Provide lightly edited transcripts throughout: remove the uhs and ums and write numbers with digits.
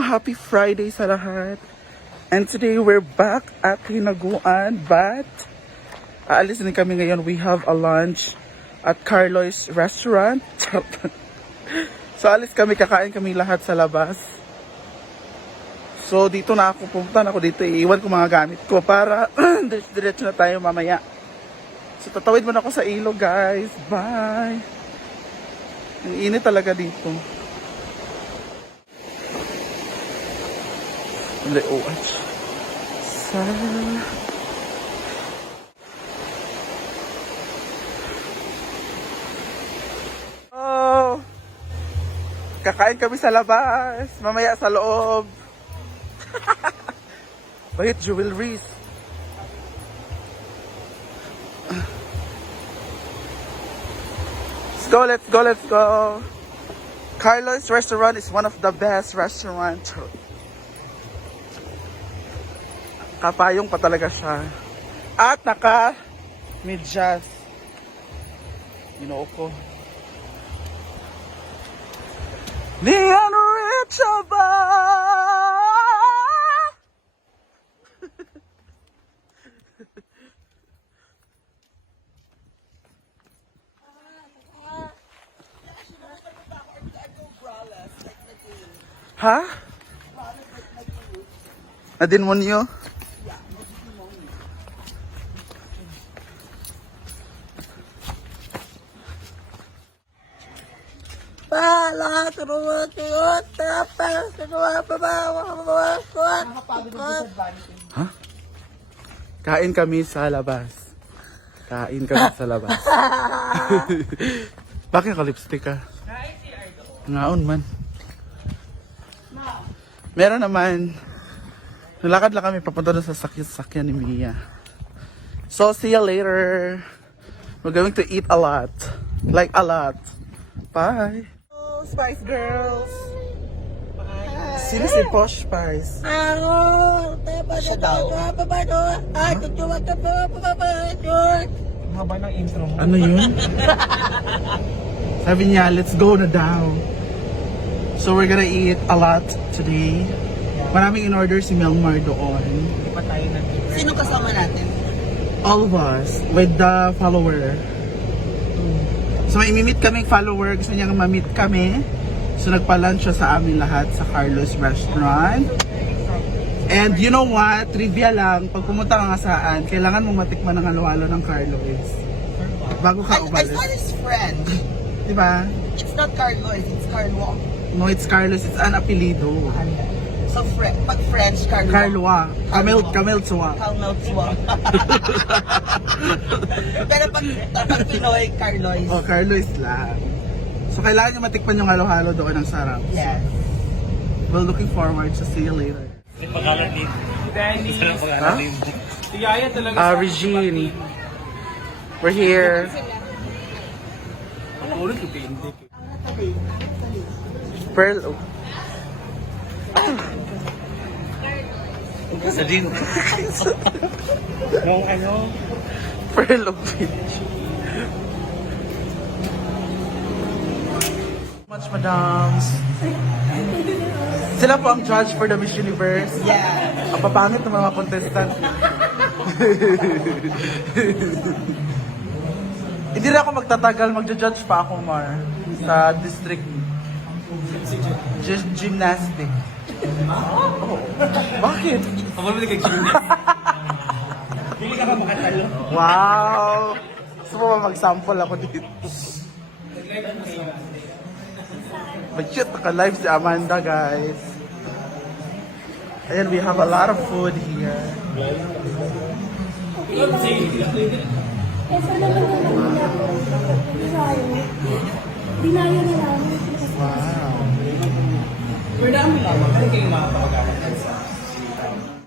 Happy Friday sa lahat. And today we're back at Hinaguan, but aalis din kami ngayon. We have a lunch at Carlo's restaurant. So alis kami, kakain kami lahat sa labas. So dito na ako, pumunta na ako dito. Iiwan ko mga gamit ko para diretso na tayo mamaya. So tatawid muna ako sa ilog, guys. Bye! Ang init talaga dito. Watch. Oh, kakain kami sa labas, mamaya sa loob. Wait, jewelries. Let's go. Carlo's restaurant is one of the best restaurants. Kapayong pa talaga siya. At naka-medyas. Ginoo ko. The unreachable! Ha? Nadin mo niyo? Ha? Kain kami sa labas. Bakit ka lipstick ka? Ngaon man. Meron naman. Nalakad lang kami papunta doon sa sakyan ni Mia. So see you later. We're going to eat a lot. Like a lot. Bye. Oh, Spice Girls. Sino si Posh Spice? Siya daw. Mahaba ng intro mo. Ano yun? Sabi niya, let's go na daw. So we're gonna eat a lot today. Maraming in-order si Melmar doon. Hindi pa tayo nag-eat. Sino kasama natin? All of us, with the follower. So may imimit kaming follower, gusto niya ma-meet kami. So nagpa-lunch siya sa amin lahat sa Carlo's restaurant. And you know what? Trivia lang, pag pumunta ka nga saan, kailangan mong matikman ng halo-halo ng Carlo's. Bago ka I umalis. saw his friend. Diba? It's not Carlos, it's Carlo. No, it's Carlos. It's an apelido. So pag French, Carlo. Carloa. Camel Tsua. Carlo Tsua. Pero pag Pinoy, Carlos. Oh, Carlos lang. So kailangan nyo matikman yung halo-halo doon, ang sarap. Yes. We're looking forward to see you later. Yung pangalan ni Dennis. Huh? Si Yaya talaga. Regine. We're here. Ang ulit yung pindik. Pearl. Sa din. Yung ano? Pearl of Beach. Much, madams. Sila po ang judge for the Miss Universe. Yeah. Ang papangit ng mga contestant. Hindi na ako magtatagal, magja-judge pa ako, Mar. Sa district. Gymnastic. Oh. Bakit? Ako ba nag-gymnast? Hindi ka ba makatalo? Wow! Gusto mo ba mag-sample ako dito? But shit, naka-live si Amanda, guys. Ayan, we have a lot of food here. Dinaya na lang. Wow. Pero dami lang. Ano kayo mga pamagaman?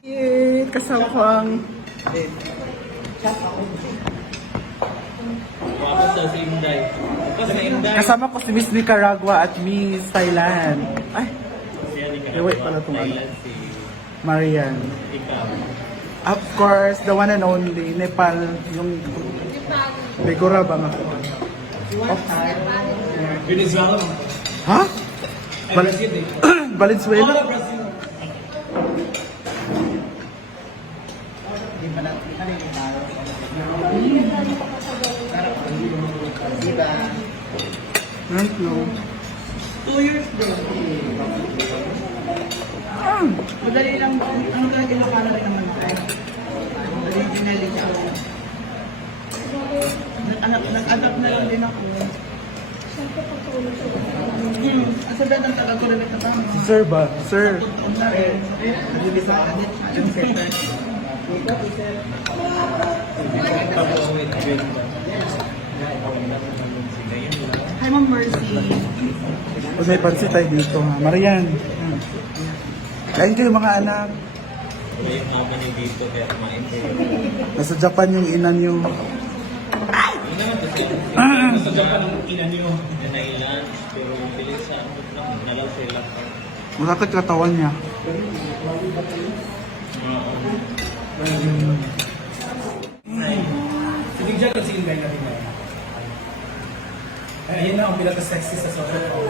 Yay! Kasama ko ang... Sa Inday. Sa Inday. Kasama ko si Miss Nicaragua at Miss Thailand. Ay! Wait pala itong ano. Marian. Of course, the one and only, Nepal, yung... Begura ba nga? Venezuela. Ha? Brazil. Valenzuela? Brazil. Diba? Thank you. 2 years din. Madali lang ba? Ang Ilocano rin naman tayo. Originally siya. Nag-anak na lang din ako. Ang sabi ng taga-correct na tama. Sir ba? Sir. Ang sabi, nagigis sa akin. Ang center. Hi, Ma'am Mercy. O may pansit tayo dito ha. Marian. Kain kayo mga anak. Yung mama ni dito kaya kumain ko. Nasa Japan yung ina niyo. Nasa Japan ang ina niyo. Nailan, pero pilit sa ano lang, nalaw sila. Malakit katawan niya. Sige dyan, kasi yung gaya natin. Ayun na ang pinaka-sexy sa sobrang ko.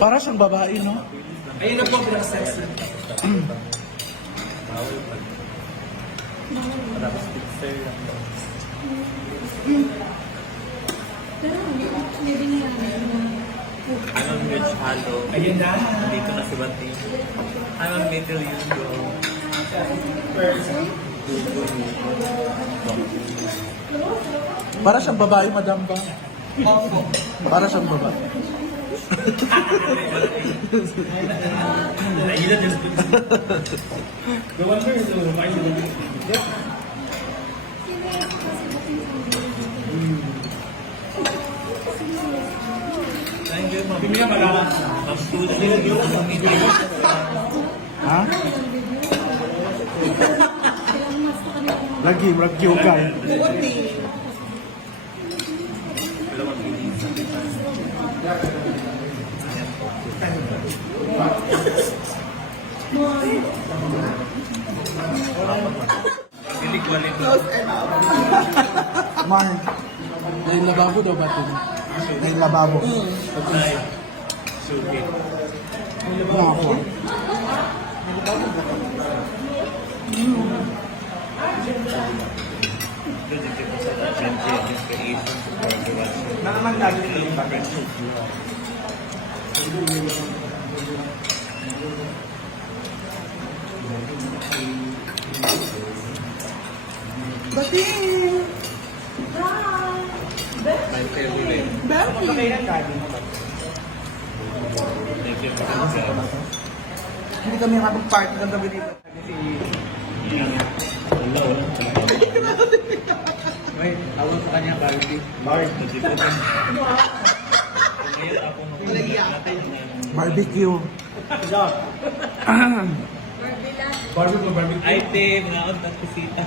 Para siyang babae, no? Ayun na po ang pinaka-sexy. Anong rich halo? Ayun na. Dito na si Bati. Anong middle you go? Para siyang babae, madam ba? Opo. Para siyang babae. Ayun na just the one first, so why you Thank you, ma'am. Pimila malala. Ma'am, student yung meeting. Ha? Lagi, kay. Buti. Silig-walig. Close enough. Mar, may lababo daw ba ito? May lababo. Suki. Ano ako? Dito ko sa Argentina, inspiration for everyone. Nakaman lagi ko yung bagay. Bating! My favorite. Becky! Thank you for the Hindi kami nakapag-party ng gabi dito. Wait, awal sa kanya, Barbie. Barbie. Ngayon ako Barbecue. Barbie ko, Barbie. Ay, te, naon ng kusita.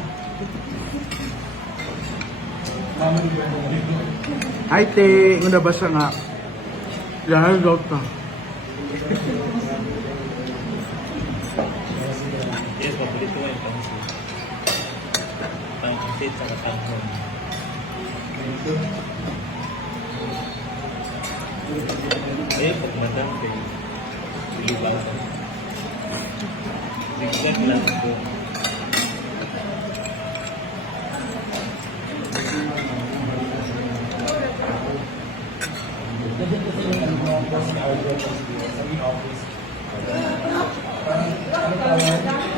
Ay, te. Ngunda ba siya nga? Yan, doktor. Yes, paborito ko yung pangsit. Pangsit sa katanghon. Eh, pag madam, ilubang ka. Zigzag lang ako. Ano